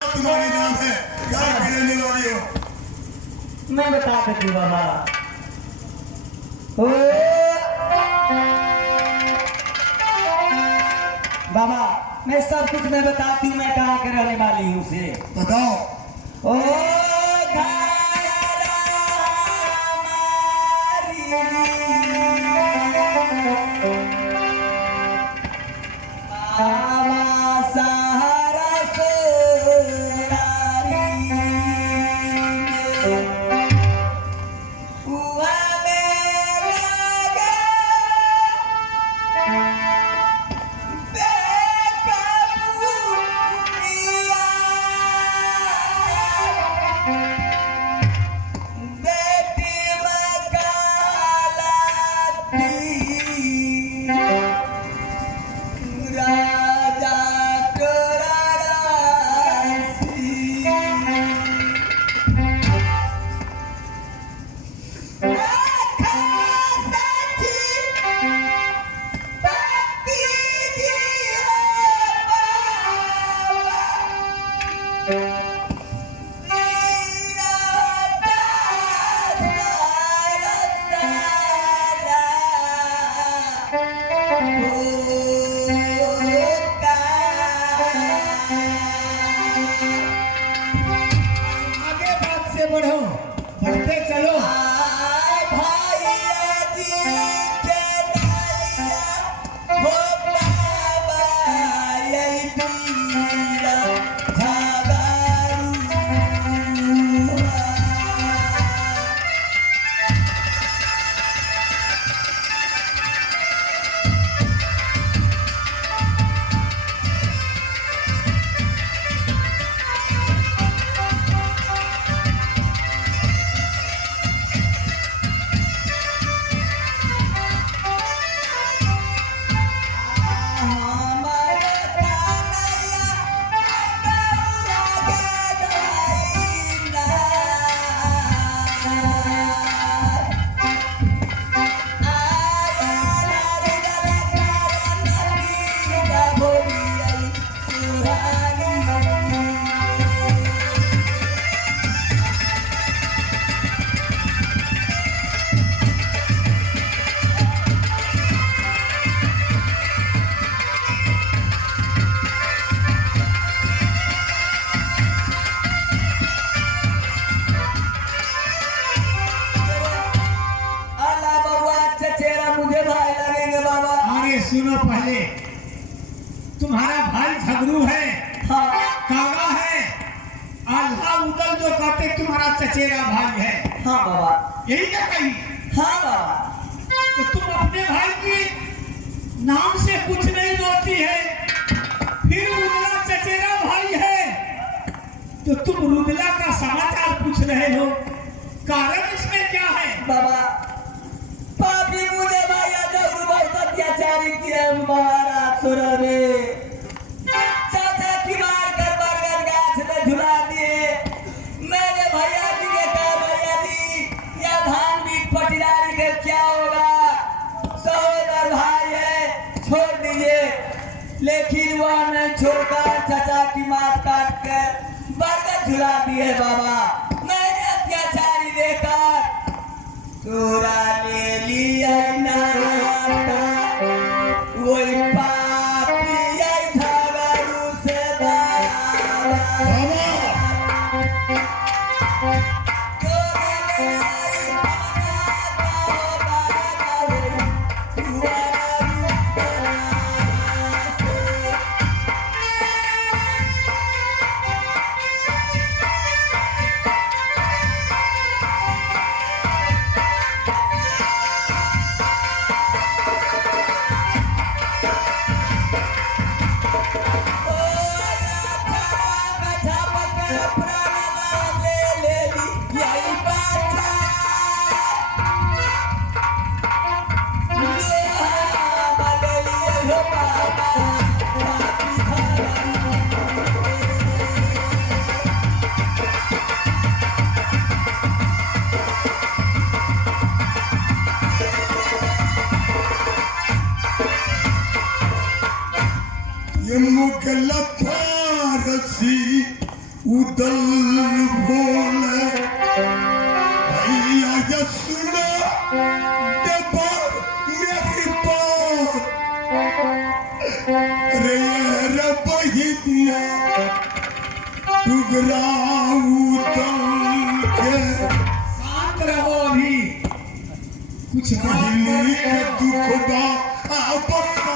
तुम्हारी नाम है, क्या कहने वाली हो? मैं बता देती हूँ बाबा। बाबा मैं सब कुछ मैं बताती हूँ, मैं कहाँ के रहने वाली हूँ से बताओ। ओ सुनो, पहले तुम्हारा भाई झगड़ू है, हाँ। कागा है, आल्हा उदल जो कहते तुम्हारा चचेरा भाई है। हाँ बाबा, यही क्या कही? हाँ बाबा। तो तुम अपने भाई के नाम से कुछ नहीं बोलती है, फिर उदला चचेरा भाई है तो तुम रुदला का समाचार पूछ रहे हो, कारण इसमें क्या है? बाबा पापी मुझे भैया जरूर बहुत अत्याचारी किया महाराज सुरा में, चाचा की मार कर बरगद गाछ में झुला दिए। मैंने भैया जी के कहा, भैया जी यह धान बीज पटीदारी के क्या होगा, सहोदर भाई है छोड़ दीजिए। लेकिन वह नहीं छोड़कर चाचा की मार काट कर बरगद झुला दिए। बाबा मैंने अत्याचारी देकर चोरा ले लिया नाता, वही पापी आई झगड़ू से बाबा। चोरा ले आई नाता, बाबा वही मुगलफा रसी उदल बोले भैया ये सुनो दबा मेरी बात रे रब ही दिया टुकड़ा उदल के शांत रहो अभी कुछ बात कहने के करो। दुख बा आपका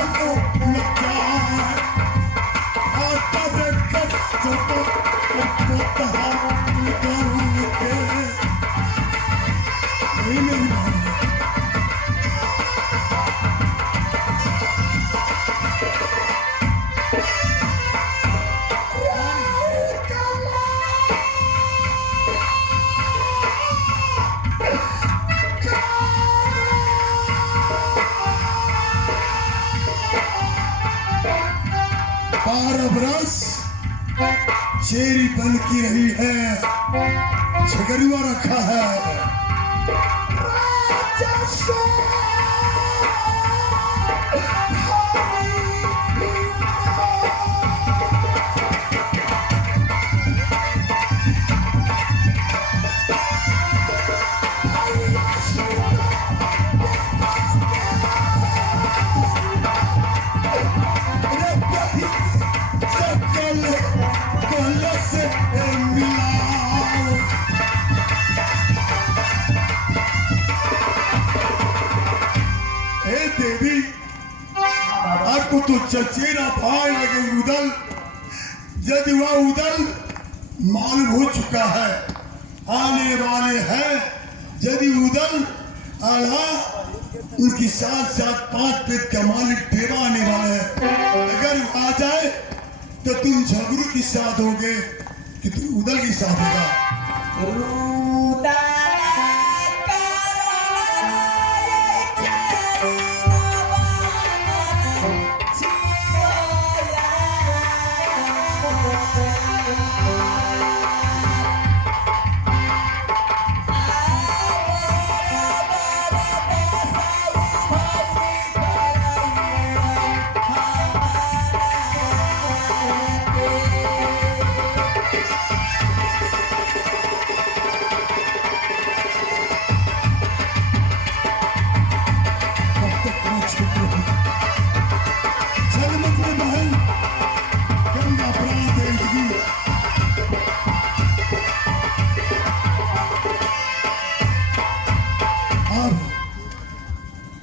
अनो लगा आता रे कब जब पता उदल के नहीं मेरी बात बारह बरस चेरी बन की रही है झगड़ुआ रखा है सकल कल से मिलाओ हे देवी आपको तो चचेरा भाई लगे उदल यदि वह उदल मालूम हो चुका है आने वाले हैं यदि उदल आला उनकी साथ साथ 5 पेट का मालिक देवा आने वाला है अगर आ जाए तो तुम झगड़ू के साथ होगे कि तुम उदल के साथ होगा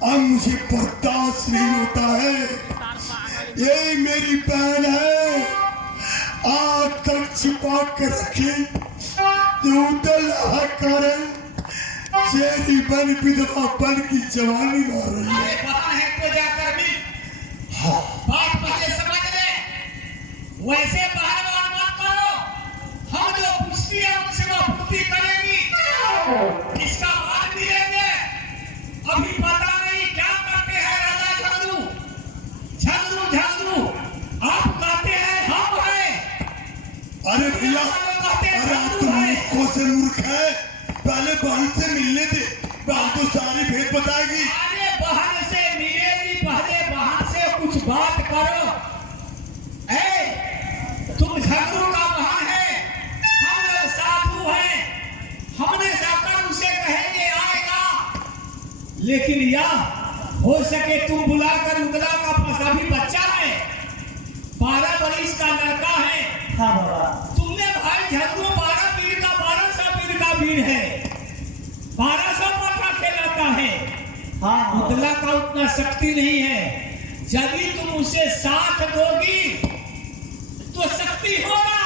अब मुझे बर्दाश्त नहीं होता है ये मेरी बहन है आज तक छिपा कर रखी जो उदल कारण चेरी बन विधवा बन की जवानी मार रही है अरे बहन है तो जाकर भी हाँ बात पहले समझ ले वैसे बहन मत करो हम जो पूछती है उनसे वो पूर्ति करेगी इसका मान दिएंगे अभी पता नहीं क्या करते हैं राजा झगड़ू झगड़ू झगड़ू आप कहते हैं हम हैं अरे भैया अरे आप तो मूर्खों से मूर्ख है पहले बहन से मिलने दे बहन तो सारी भेद बताएगी अरे बहन से मिलेगी पहले बहन से कुछ बात करो ए तुम झगड़ू का बहन है हम लोग साधु हैं हमने जाकर उसे कहेंगे आएगा लेकिन या हो सके तुम बुलाकर उदला का फंसा भी बच्चा है 12 बरिस का लड़का है हाँ बाबा तुमने भाई झगड़ू 12 पीढ़ का 1200 पीढ़ का वीर है 1200 पट्टा खेलाता है हाँ उदला का उतना शक्ति नहीं है यदि तुम उसे साथ दोगी तो शक्ति होगा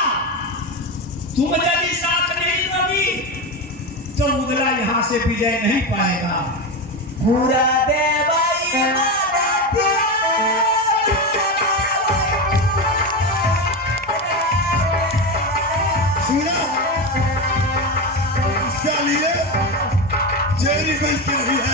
तुम यदि साथ नहीं दोगी तो उदला यहाँ से विजय नहीं पाएगा पूरा देवाई सुना इसका लिए चेरी बन की रही है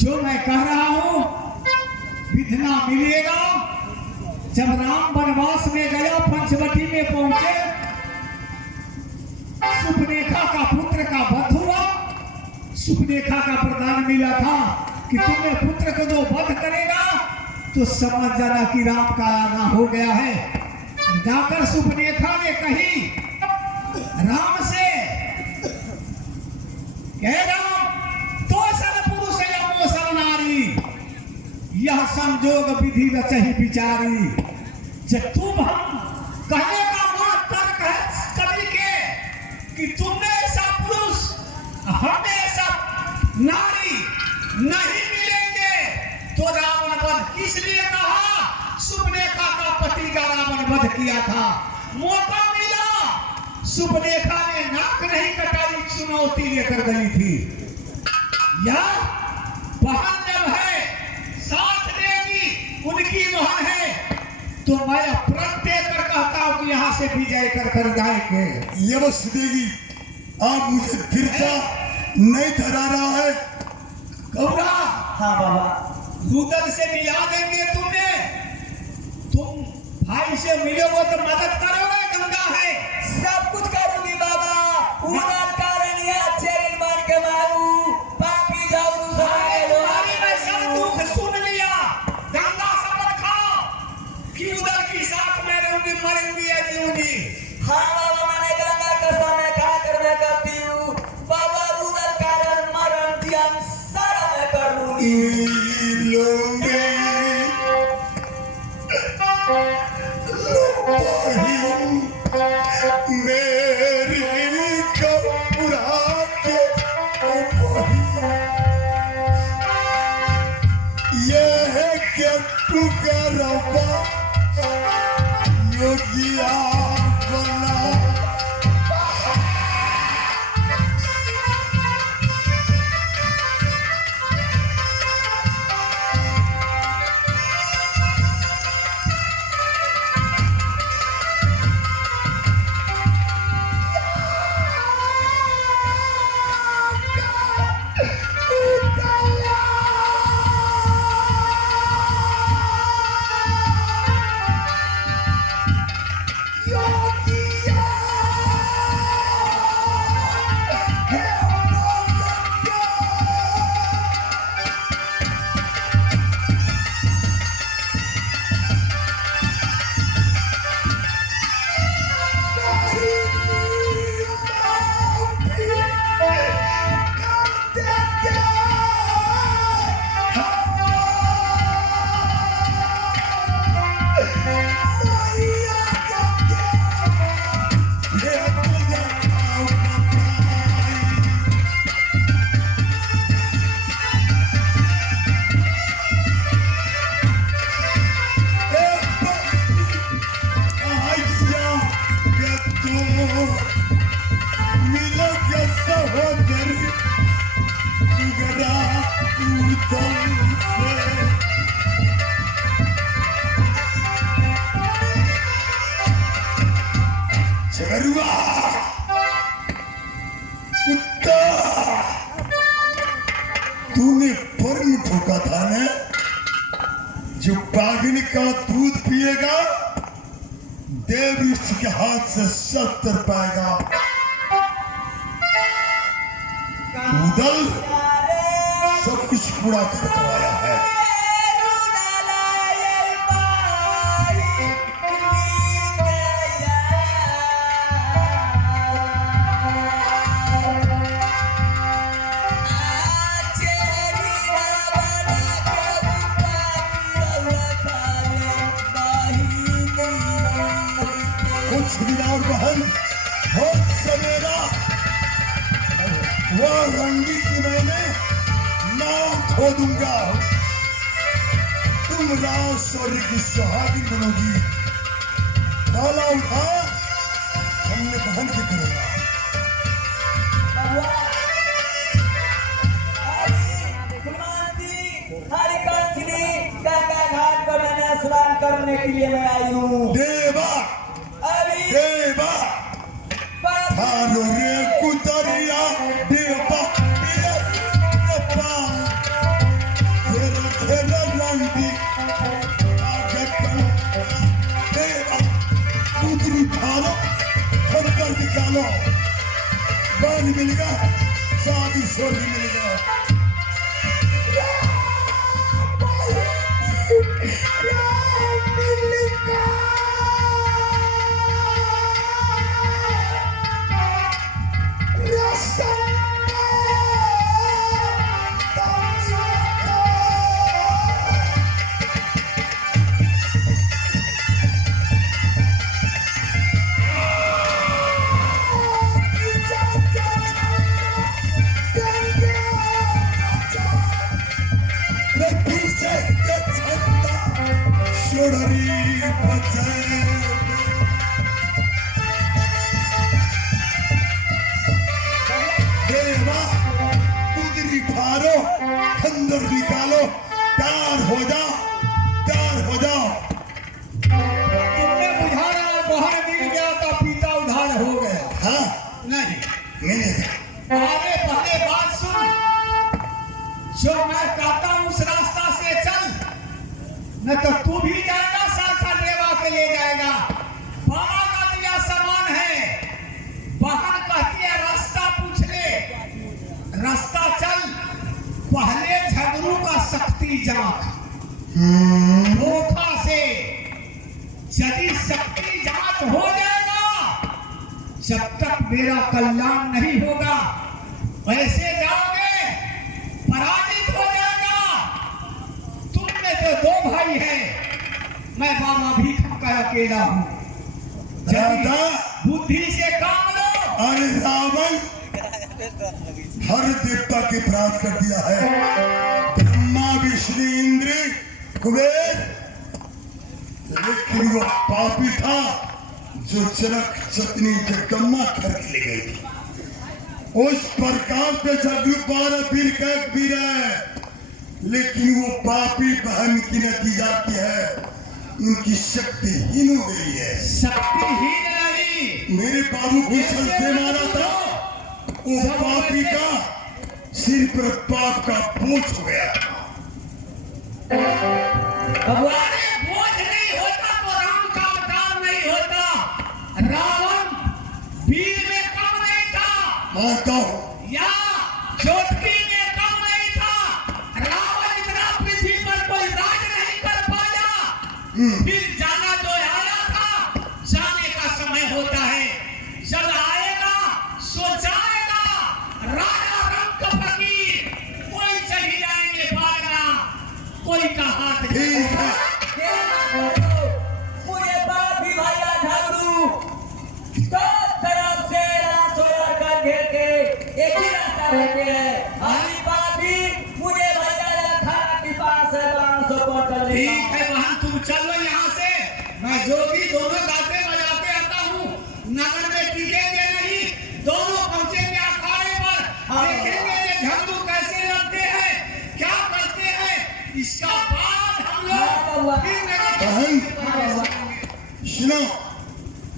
जो मैं कह रहा हूं विधना मिलेगा। जब राम वनवास में गया, पंचवटी में पहुंचे, सुपनेखा का पुत्र का वध हुआ। सुपनेखा का प्रदान मिला था कि तुम्हें पुत्र को जो वध करेगा तो समझ जाना कि राम का आना हो गया है। जाकर सुपनेखा ने कही राम से, कह राम तो सन पुरुष या सन नारी, यह संजोग विधि रचहि विचारी। जब तुम हम कहने का मान तर्क है कवि के कि तुमने ऐसा पुरुष हमें ऐसा नारी नहीं मिलेंगे, तो रावण वध किस लिए कहा? सुपनेखा का पति का रावण वध किया था, मौका मिला, सुपनेखा ने नाक नहीं कटाई, चुनौती लेकर गई थी। यह बहन जब है साथ देगी, उनकी बहन है, तो मैं प्रण देकर कहता हूं कि यहाँ से विजय कर जाएंगे। ये बस देगी, आप मुझे गिरता नहीं धरा रहा है। गौरा, हाँ बाबा, रुदल से मिला देंगे तुम्हें। तुम भाई से मिलोगे तो मदद करोगे, गंगा है। सब कुछ करूंगी बाबा। उड़ान कारण या चेरिन मान के मारू, पापी जाऊं अरे तुम्हारी मैं सब दुख सुन लिया। गंगा शपथ खाओ कि उधर की साथ में रहूंगी, मरूंगी या जीऊंगी। हाँ बाबा, मैंने गंगा कसम में खा कर मैं करती हूँ बाबा। उड़ान कारण मरण दिया सारा मैं कर लूंगी। मेरी कपूरा के ये है क्या टुकड़ा योगिया बना। कुत्ता, तूने फर्म ठोका था ना, जो बाघिन का दूध पिएगा देव ऋषि के हाथ से शस्त्र पाएगा। उदल सब कुछ पूरा कर करवाया है। और बहन बहुत सवेरा वह रंगी की मैंने नाम खो दूंगा। तुम राव शौर्य की सुहागिन बनोगी। डाला उठा, हमने बहन की करेगा। गंगा घाट पर मैंने स्नान करने के लिए मैं आई हूँ। देवा देवा थारो रे कुतरिया देवा देवा शोर नहीं मिलेगा, शादी शोर नहीं मिलेगा। अंदर निकालो, तैयार हो जाओ, तैयार हो जाओ। तुमने बुझाया बाहर गिर गया तो पीता उधार हो गया। हाँ नहीं मिलेगा। अरे पहले बात सुन, जो मैं कहता हूँ उस रास्ता से चल, न तो तू भी जाएगा साथ साथ लेवा के ले जाएगा। बाबा का दिया सामान है, बहन कहती है रास्ता पूछ ले, रास्ता चल, पहले झगड़ू का शक्ति जांच धोखा से, यदि शक्ति जांच हो जाएगा, जब तक मेरा कल्याण नहीं होगा, वैसे जाओगे पराजित हो जाएगा। तुम में तो दो भाई हैं, मैं बाबा भीख का अकेला हूँ। दादा बुद्धि से काम लो। अरे रावण हर देवता के अपराध कर दिया है, ब्रह्मा विष्णु इंद्र कुबेर, लेकिन वो पापी था जो चरक चटनी जगदम्बा करके ले गई थी। उस प्रकार पे जगू 12 वीर का एक वीर है, लेकिन वो पापी बहन की नतीजा की है, उनकी शक्ति हीन हो गई है। शक्तिहीन नहीं, मेरे बाबू को सर से मारा था, वो पापी का सिर पर पाप का बोझ हो गया। भगवान बोझ नहीं होता तो राम का अवतार नहीं होता। रावण वीर में कम नहीं था, मानता हूँ, या चोटकी में कम नहीं था। रावण इतना पृथ्वी पर कोई राज नहीं कर पाया। फिर जाना जो आया था, जाने का समय होता है, जब आएगा सो जाएगा। राजा रंग का फकीर, कोई चली जाएंगे भागना, कोई का हाथ ठीक है। मुझे बाप भी भैया झगड़ू सब तरफ से रासोर कर घेर के एक ही रास्ता रहते हैं। हरी बाप भी मुझे भैया खाना की पास है 500 बोतल। ठीक है बहन, तुम चलो यहाँ से, मैं जो भी दोनों गाते बजाते आता हूँ, नगर में टिकेंगे नहीं, दोनों पहुंचेंगे अखाड़े पर, देखेंगे ये झगड़ू कैसे लड़ते हैं, क्या करते हैं, इसका बाद हम लोग फिर बहन सुनो,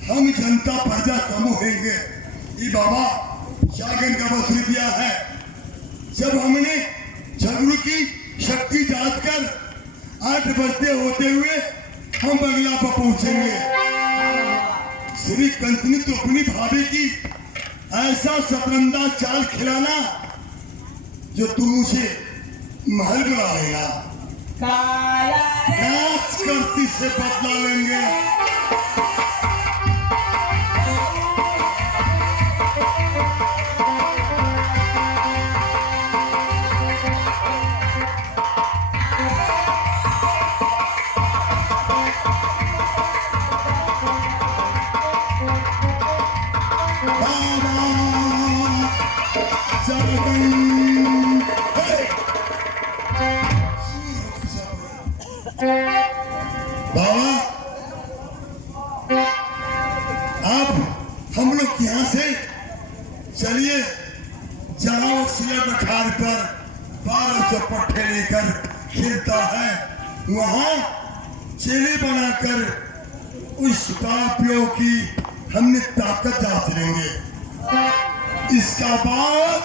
हम जनता प्रजा समूह होंगे। ये बाबा जागन का 10 रुपया है। जब हमने झगड़ू की शक्ति जांच कर 8 बजते होते हुए हम बंगला पर पहुंचेंगे। श्री कंत ने तो अपनी भाभी की ऐसा सतरंदा चाल खिलाना जो तुम उसे महल बुला लेगा। नाच करती से बदला लेंगे। बाबा अब हम लोग यहाँ से चलिए, जहाँ वो सिया बखार पर 1200 पट्टे लेकर खेलता है, वहाँ चेले बनाकर उस पापियों की हमने ताकत जांच लेंगे। इसका बाद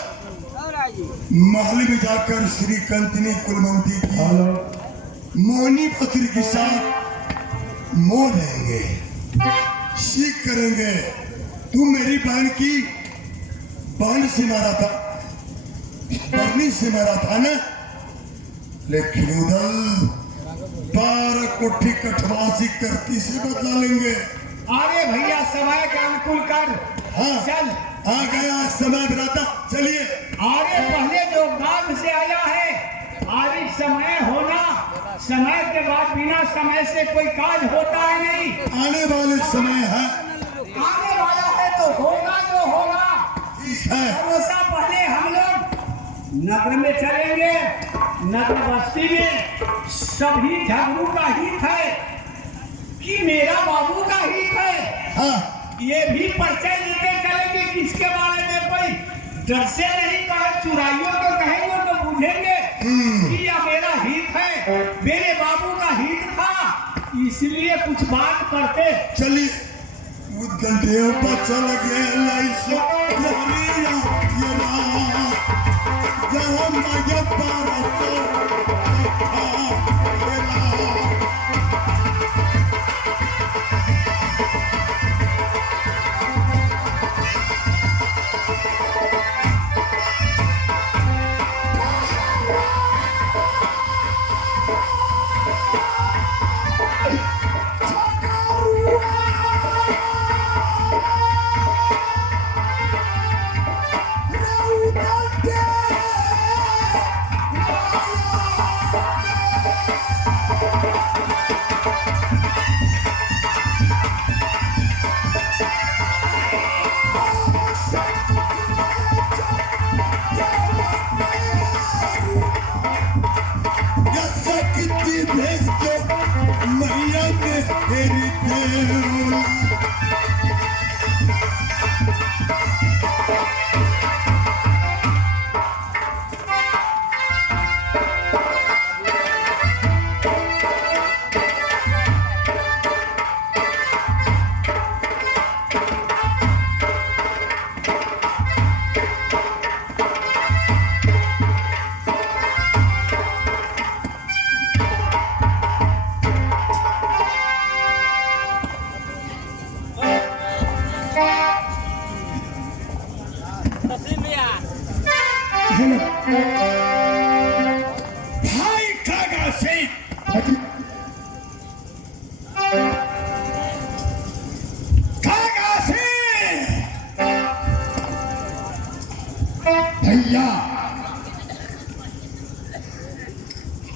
महल में जाकर श्री कंतनी कुलमंती की मोहनी पत्र के साथ मोह लेंगे, सीख करेंगे। तू मेरी बहन की बाण से मारा था, बरनी से मारा था ना, लेकिन उदल 12 कोठी कठवासी करती से बदला लेंगे। अरे भैया समय के अनुकूल कर। हाँ चल आ गया समय बराता, चलिए। अरे पहले जो गांव से आया है, आरिफ समय होना, समय के बाद बिना समय से कोई काज होता है नहीं। आने वाले समय है, आने वाला है तो होगा जो होगा। है। भरोसा पहले हम लोग नगर में चलेंगे, नगर बस्ती में सभी झगड़ू का हित है कि मेरा बाबू का हित है। हाँ ये भी परिचय लेते चलेंगे किसके बारे में कोई डर से नहीं कहे, चुराइयों को कहेंगे तो बुझेंगे कि यह मेरा हित है, मेरे बाबू का हित था, इसलिए कुछ बात करते। चलिए उदल देव पर चल गए लाइसो लहरिया ये रात जहाँ मैं पारतो ये रात। मैया ने तेरी देव भाई कागा से भैया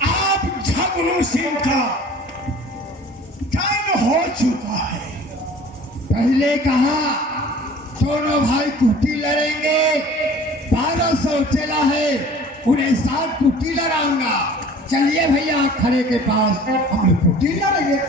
आप झगड़ू सिंह का टाइम हो चुका है। पहले कहा दोनों भाई कुश्ती लड़ेंगे, 1200 चला है, उन्हें 7 कुश्ती लड़ाऊंगा। चलिए भैया खड़े के पास हम लोग कुश्ती लड़ेंगे।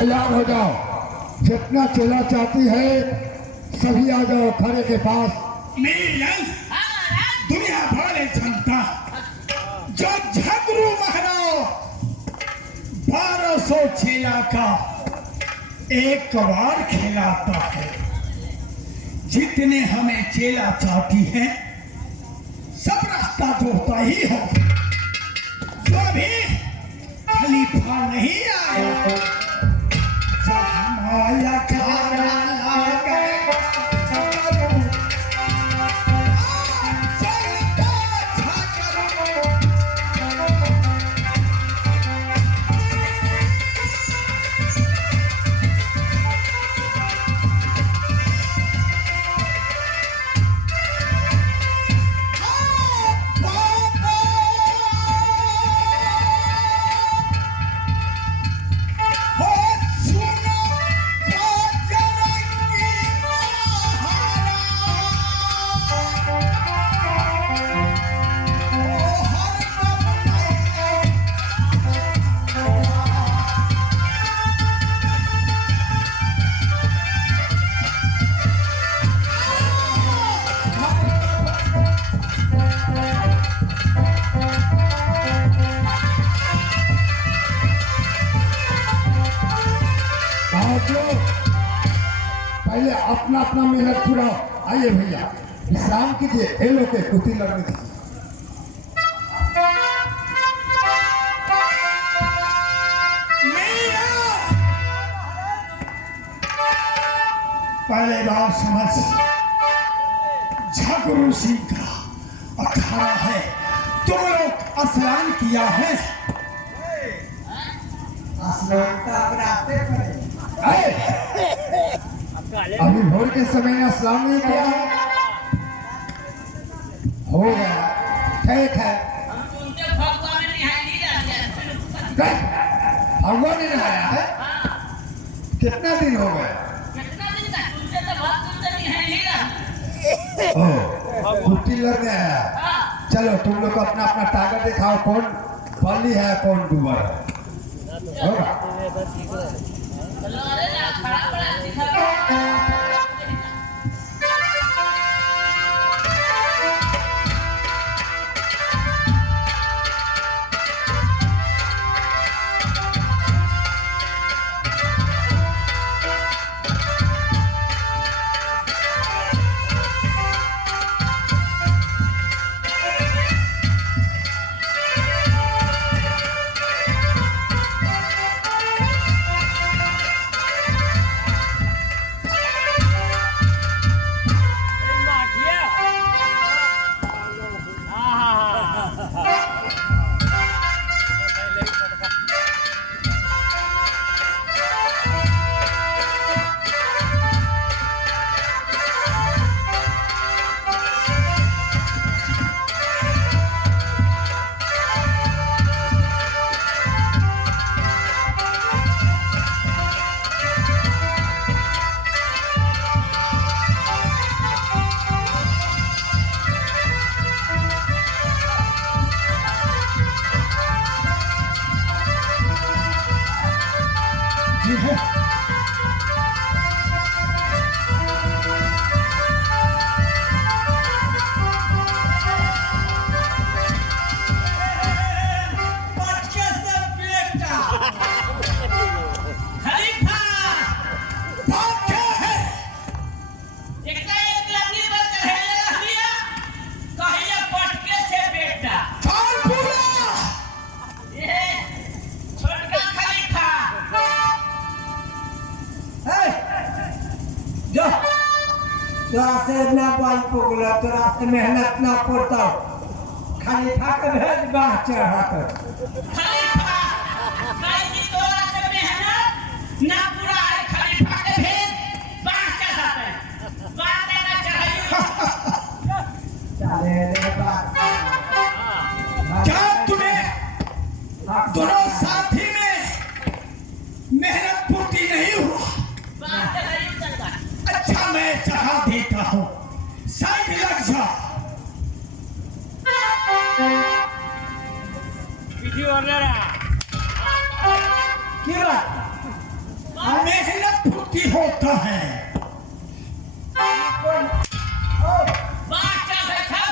तैयार हो जाओ, जितना चला चाहती है सभी आ जाओ खड़े के पास। दुनिया भर जनता जो झगड़ू महाराज 1200 चेला का एक कबाड़ खिलाता है। जितने हमें चेला चाहती है सब रास्ता जोड़ता ही हो। जो अभी खलीफा नहीं आया, जब माया खाना लागे, चलता छाकर पहले अपना अपना मेहनत पूरा। आइए भैया विश्राम कीजिए। खेलों के कुश्ती लड़ने दीजिए। पहले बार समझ, झगड़ू सिंह का अखाड़ा है, तुम लोग स्नान किया है। अभी भोर के समय में स्नान नहीं किया है। हो गया, ठीक है। भगवान ने नहाया है। कितना दिन हो गए? कुश्ती लड़ने आया। चलो तुम लोग अपना अपना ताकत दिखाओ, कौन पाली है कौन डूबर है। होगा ना बाल पुगला तो रात मेहनत ना पड़ता। खलीफा के भेज बाह चढ़ा कर। खलीफा भाई की तो रात मेहनत ना पूरा है। खलीफा के भेज बाह चढ़ा कर। बाह देना चाहिए। चले रे बात। क्या तुम्हें दोनों साथी में मेहनत पूर्ति नहीं हुआ? बाह चढ़ाई करता। अच्छा मैं चढ़ा देता हूँ, साइड लग जा। क्यों? मेहनत पूर्ति होता है। बाह चढ़ा सब।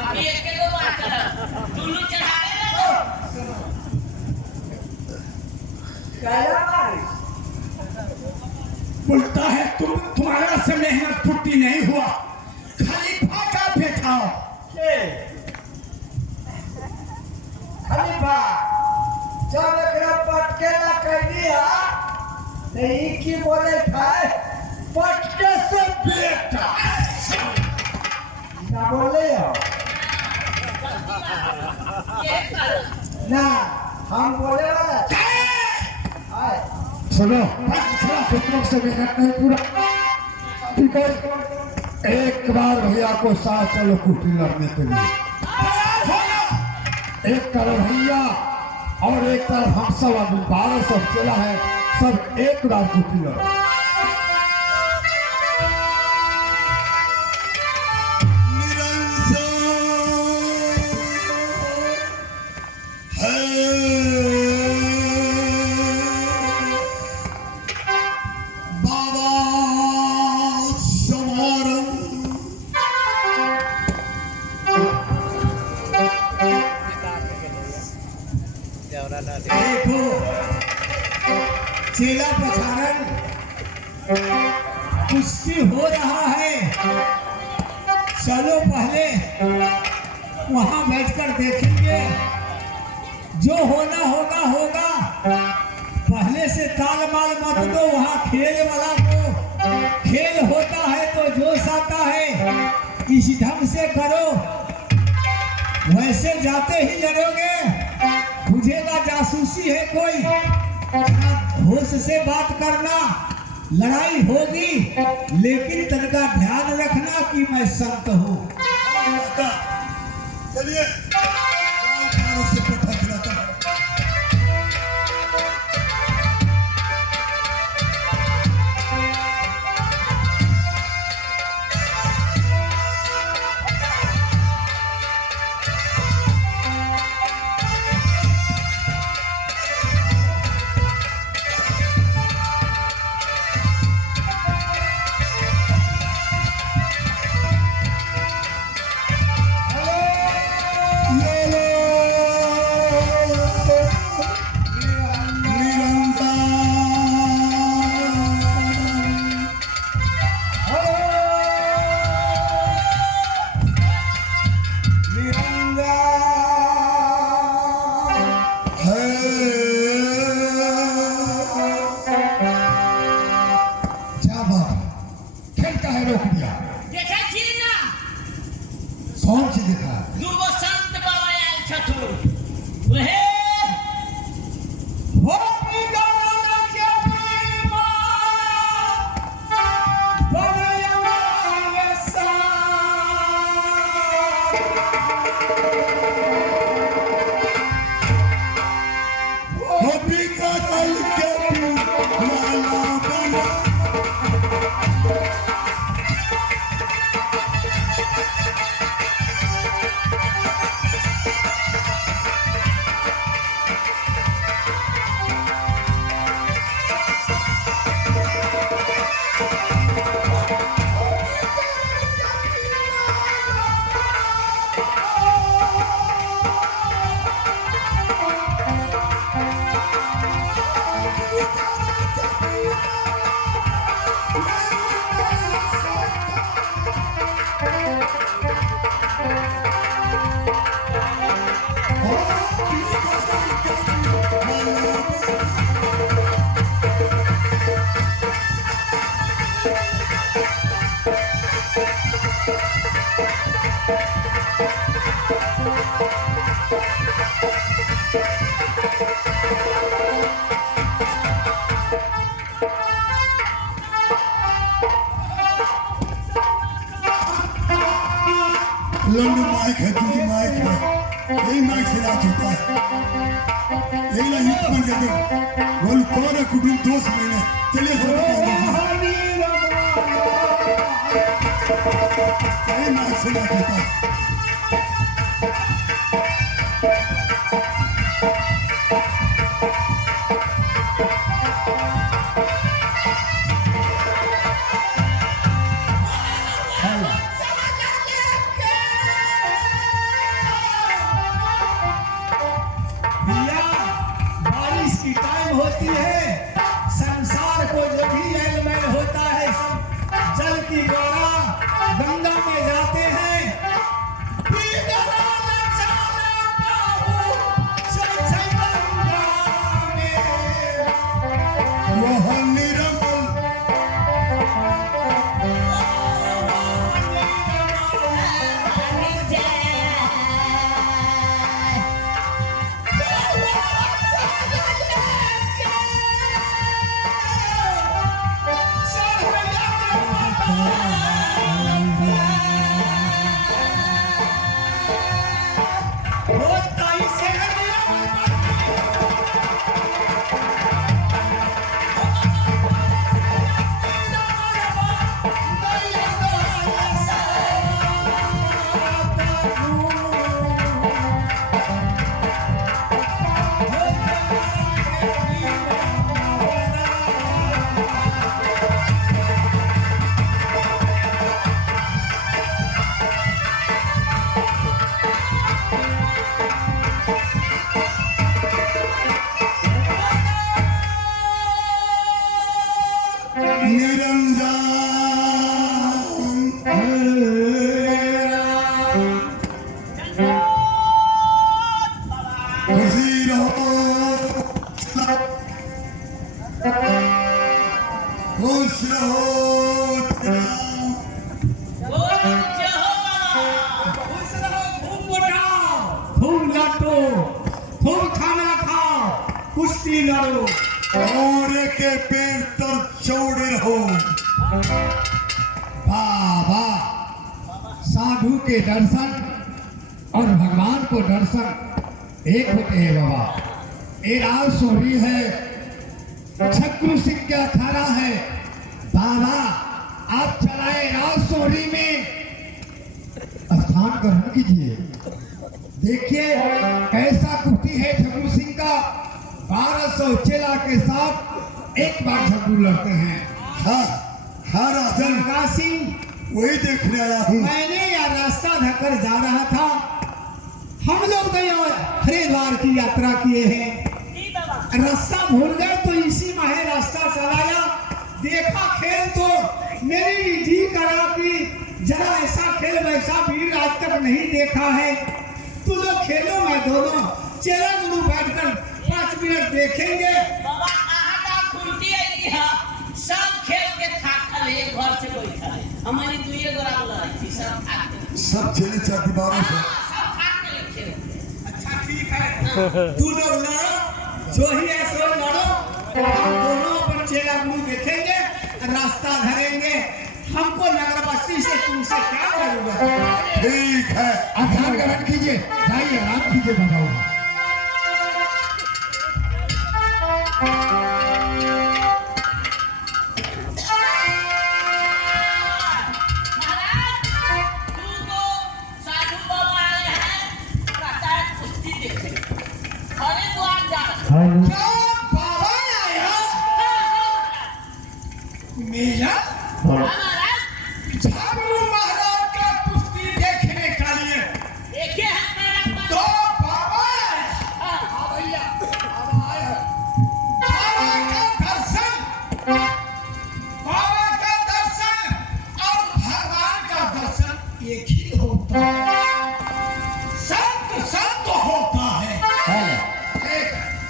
अभी एक के दो बाह चढ़ा। दोनों चढ़ा दे ना तो। छुट्टी नहीं हुआ, खलीफा का बैठाओ। खलीफा जब एकरा पटके ना कैली हा नहीं की बोले खाए पटके से बेटा ना बोले हो ना हम बोले वाला आए सुनो कुछ से मेहनत नहीं पूरा ठीक है। एक बार भैया को साथ चलो कुटी लड़ने के लिए। एक तरफ भैया और एक तरफ हम सब अभी 1200 चला है, सब एक बार कुटी लड़ो। देखो चेला पछाड़न कुश्ती हो रहा है, चलो पहले वहां बैठकर देखेंगे, जो होना होगा होगा। पहले से ताल माल मत दो, वहां खेल वाला को खेल होता है तो जोश आता है, इस ढंग से करो। वैसे जाते ही लड़ोगे, बुझेगा जासूसी है कोई, होश से बात करना। लड़ाई होगी लेकिन तनका ध्यान रखना कि मैं संत हूँ। चलिए से पता चलाता है। देखा छी ना कौन सी दिखा? दूगो संत बाबा आयल छथुन वहे हो बिगाड़ के प्रेमा बनयवा सा होबी का दल के माला बना लंड माइक है, दूसरी माइक है, यही माइक से रात होता है, यही ला हिट बन जाते बोल कौन है कुटुंब दोस्त मैंने चलिए सब यही माइक से रात होता है। होती है संसार को जो भी एलमेंट होता है सब जल की गौरव कुश्ती लड़ो। और के पैर तर चौड़े रहो। वाह वाह, साधु के दर्शन और भगवान को दर्शन एक होते हैं बाबा। ये राज सोरी है, छक्रू सिंह का अखाड़ा है। बाबा आप चलाए राज सोरी में स्थान ग्रहण कीजिए। देखिए कैसा कुश्ती है छक्रू सिंह का। 1200 चेला के साथ एक बार छक्रू लड़ते हैं। हाँ राजन, गंगा सिंह, वही देखने आया हूँ। मैंने यह रास्ता धक्कर जा रहा था। हम लोग तो यहाँ हरिद्वार की यात्रा किए हैं। जी बाबा। रास्ता भूल गए तो इसी माहे रास्ता चलाया। देखा खेल तो मेरी जी करा कि जरा ऐसा खेल वैसा वीर आज तक नहीं देखा है। तू लोग खेलो, मैं दोनों चेला गुरु बैठकर 5 मिनट देखेंगे। बाबा कहाँ का खुलती है यहाँ? सब खेल के थाकल है, घर से कोई था हमारी दुए गोरा लड़ाई थी, सब थाकल। सब चले चाहती बारह हाँ, से। सब थाकल खेल। अच्छा ठीक है, तू लोग लड़ो, जो ही है सो लड़ो। हम दोनों अपन चेला गुरु देखेंगे, रास्ता धरेंगे। हमको नगर बस्ती से तुमसे क्या जरूरत है? ठीक है, स्थान ग्रहण कीजिए, जाइए आराम कीजिए बताओ। महाराज, तू तो साधु बाबा आए हैं, कहता है कुश्ती देखे। हरिद्वार जा रहे हैं। क्या बाबा आया? मेरा महाराज, झाबरू महाराज का कुश्ती देखने का लिए देखे हैं मेरा पास। तो बाबा आया। हाँ, हाँ भैया, बाबा आया। बाबा का दर्शन और भगवान का दर्शन एक ही होता है। संत होता है।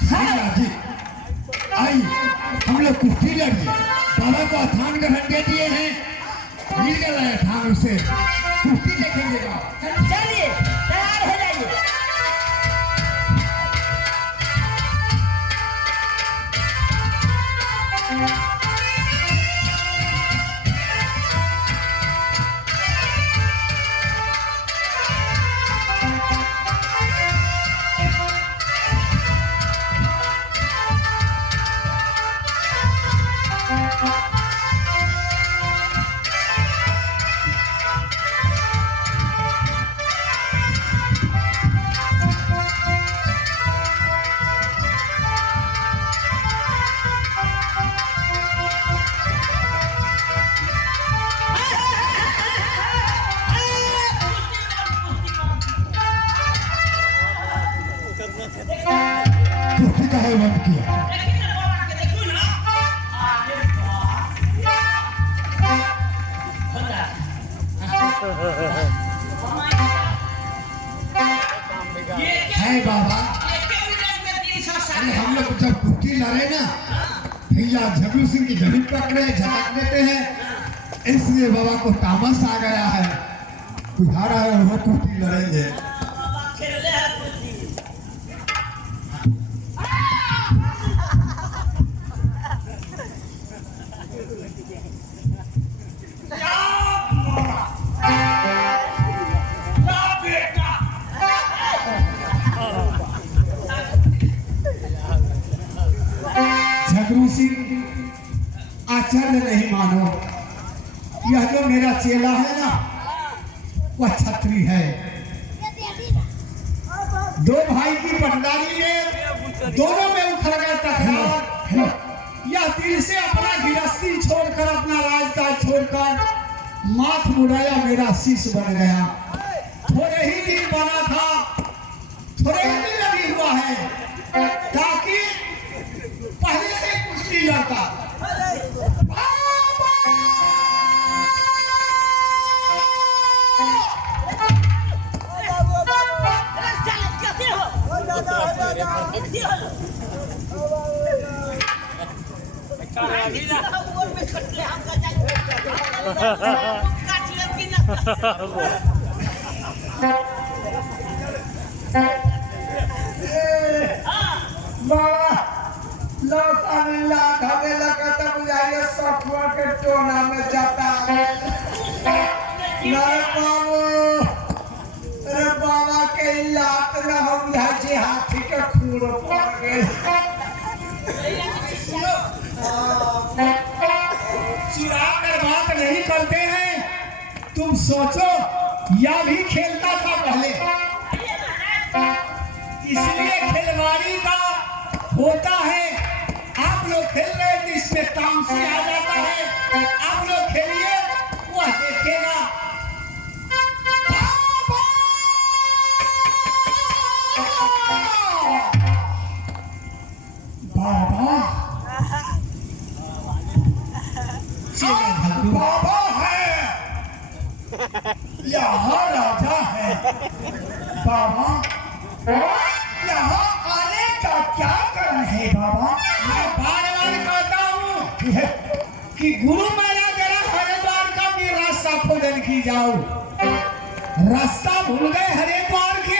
भैया जी आइए, हम लोग कुश्ती लड़िए। बाबा को स्थान ग्रहण दे दिए हैं, मिल गए स्थान से कुश्ती देखेंगे। चलिए तैयार हो जाइए। कुश्ती का है बंद किया। देखिए ना बाबा के, देखो ना। अरे वाह। ये क्या? है बाबा, ये क्या मिनट में 360? अरे हम लोग जब कुश्ती लड़े ना, भैया झगड़ू सिंह की जमीन पकड़े झटक देते हैं, इसलिए बाबा को तामस आ गया है। बुझा रहा है वो कुश्ती लड़ेंगे। बाबा खेले हैं कुश्ती। झगड़ू सिंह आचार्य नहीं मानो। यह जो मेरा चेला है ना, वह छत्री है। दो भाई की पटदारी में दोनों में उखड़ गए तकरार। यह दिल से अपना गिरस्ती छोड़कर, अपना राजकाज छोड़कर माथ मुड़ाया, मेरा शिष्य बन गया। थोड़े ही दिन बना था, थोड़े ही दिन अभी हुआ है, ताकि पहले से कुश्ती लड़ता। बाबा लौसानिल्ला ढाबे लगा तब बुझाइए सफुआ के टोना में जाता है नहीं बाबू अरे बाबा के लात में हम बुझाइए हाथी के खूर पड़ गए चुरा कर बात नहीं करते हैं। तुम सोचो यह भी खेलता था पहले, इसलिए खिलवाड़ी का होता है। आप लोग खेल रहे हैं तो इसमें तामसी आ जाता है। आप लोग खेलिए, वह देखेगा। बाबा बाबा है, यहाँ राजा है। बाबा यहाँ आने का क्या कारण है बाबा? मैं बार बार कहता हूँ कि गुरु मारा जरा हरिद्वार का भी रास्ता खोजन की जाओ। रास्ता भूल गए हरिद्वार की